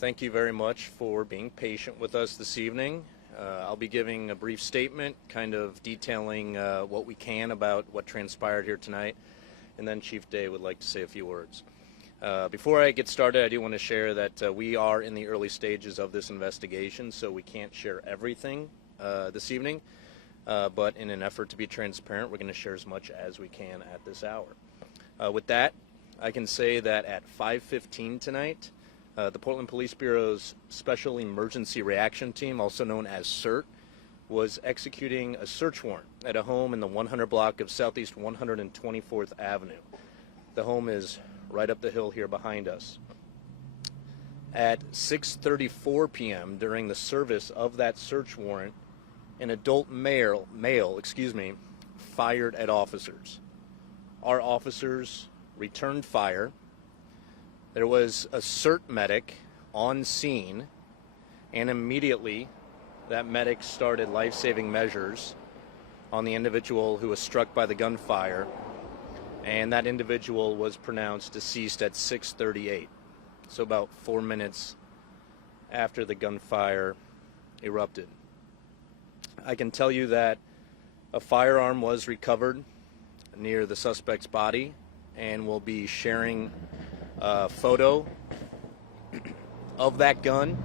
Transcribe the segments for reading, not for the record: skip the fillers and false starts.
Thank you very much for being patient with us this evening. I'll be giving a brief statement, kind of detailing what we can about what transpired here tonight, and then Chief Day would like to say a few words. Before I get started, I do want to share that we are in the early stages of this investigation, so we can't share everything this evening, but in an effort to be transparent, we're going to share as much as we can at this hour. With that, I can say that at 5:15 tonight, the Portland Police Bureau's Special Emergency Reaction Team, also known as CERT, was executing a search warrant at a home in the 100 block of Southeast 124th Avenue. The home is right up the hill here behind us. At 6:34 p.m. during the service of that search warrant, an adult male, fired at officers. Our officers returned fire. There was a CERT medic on scene, and immediately that medic started life-saving measures on the individual who was struck by the gunfire, and that individual was pronounced deceased at 6:38, so about 4 minutes after the gunfire erupted. I can tell you that a firearm was recovered near the suspect's body, and we'll be sharing a photo of that gun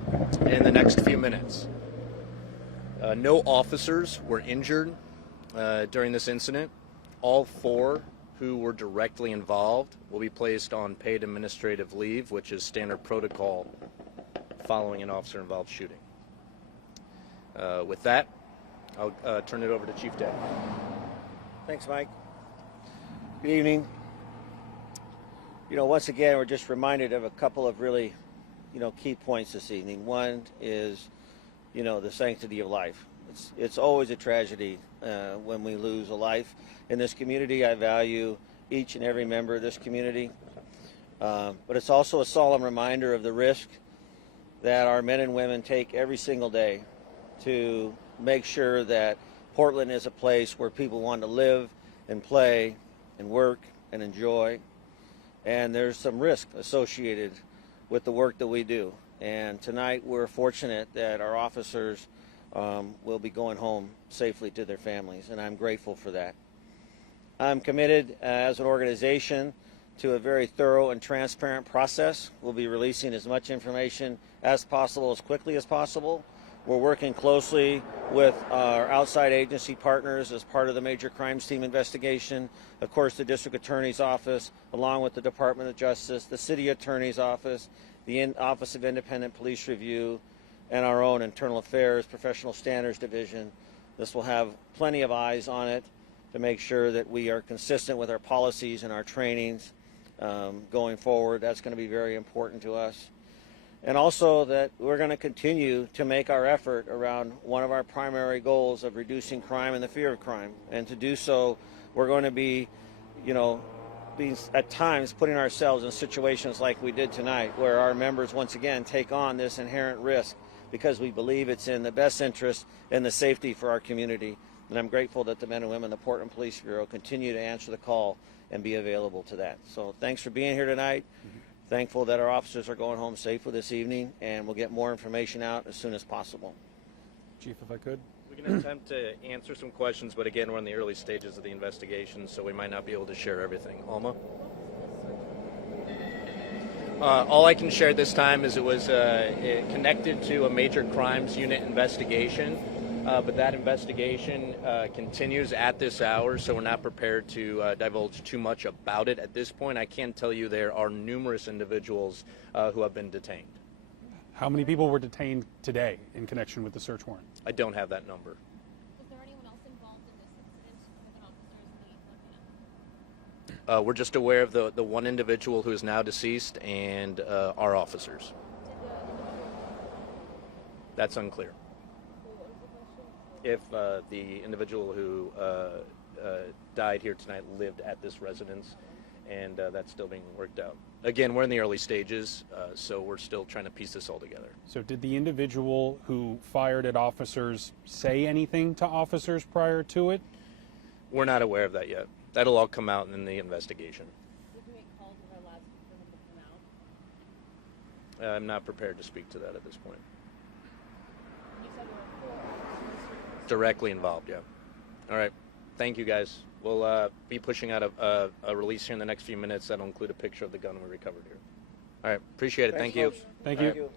in the next few minutes. No officers were injured during this incident. All 4 who were directly involved will be placed on paid administrative leave, which is standard protocol following an officer-involved shooting. With that, I'll turn it over to Chief Day. Thanks, Mike. Good evening. Once again, we're just reminded of a couple of really, key points this evening. One is, the sanctity of life. It's always a tragedy when we lose a life. In this community, I value each and every member of this community. But it's also a solemn reminder of the risk that our men and women take every single day to make sure that Portland is a place where people want to live and play and work and enjoy. And there's some risk associated with the work that we do. And tonight we're fortunate that our officers will be going home safely to their families, and I'm grateful for that. I'm committed as an organization to a very thorough and transparent process. We'll be releasing as much information as possible, as quickly as possible. We're working closely with our outside agency partners as part of the Major Crimes Team investigation. Of course, the District Attorney's Office, along with the Department of Justice, the City Attorney's Office, the Office of Independent Police Review, and our own Internal Affairs Professional Standards Division. This will have plenty of eyes on it to make sure that we are consistent with our policies and our trainings going forward. That's going to be very important to us. And also that we're going to continue to make our effort around one of our primary goals of reducing crime and the fear of crime. And to do so, we're going to be, at times putting ourselves in situations like we did tonight, where our members once again take on this inherent risk because we believe it's in the best interest and the safety for our community. And I'm grateful that the men and women of the Portland Police Bureau continue to answer the call and be available to that. So thanks for being here tonight. Thankful that our officers are going home safely this evening, and we'll get more information out as soon as possible. Chief, if I could. We're going to attempt to answer some questions, but again, we're in the early stages of the investigation, so we might not be able to share everything. Alma? All I can share this time is it was connected to a major crimes unit investigation, but that investigation continues at this hour, so we're not prepared to divulge too much about it at this point. I can tell you there are numerous individuals who have been detained. How many people were detained today in connection with the search warrant? I don't have that number. Was there anyone else involved in this incident with an officer's leave? We're just aware of the one individual who is now deceased and our officers. That's unclear. If the individual who died here tonight lived at this residence, and that's still being worked out. Again, we're in the early stages, so we're still trying to piece this all together. So did the individual who fired at officers say anything to officers prior to it? We're not aware of that yet. That'll all come out in the investigation. Did you make calls with our labs for him to come I'm not prepared to speak to that at this point. You said there were 4 officers. Directly involved, yeah. All right. Thank you, guys. We'll be pushing out a release here in the next few minutes that'll include a picture of the gun we recovered here. All right. Appreciate it. Thanks, Thank you. folks. Thank you. Thank you.